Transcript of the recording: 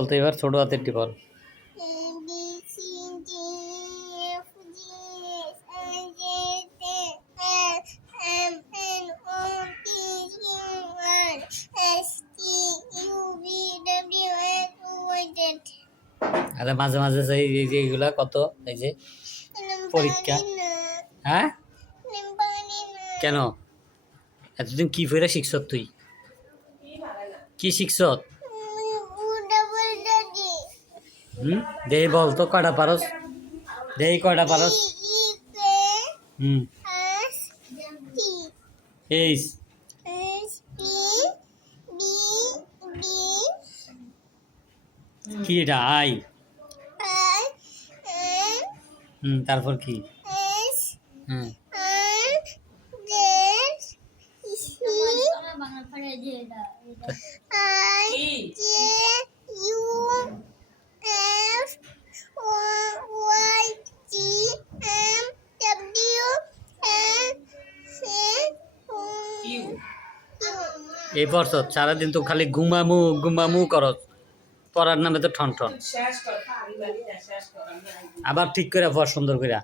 বলতে এবার ছোট হাতেরটি বল। আরে মাঝে মাঝে যে এইগুলা কত এই যে পরীক্ষা। হ্যাঁ কেন এতদিন কি ফেরা শিখছ তুই? কি শিখছ? দেই বল তো কয়টা পারস? দেই কয়টা পারস? এইস কি এটা? আই। তারপর কি? হুম এই পড়ছ সারাদিন তো খালি ঘুমামু ঘুমামু করস, পড়ার নামে তো ঠন ঠন। আবার ঠিক করে পড় সুন্দর করে।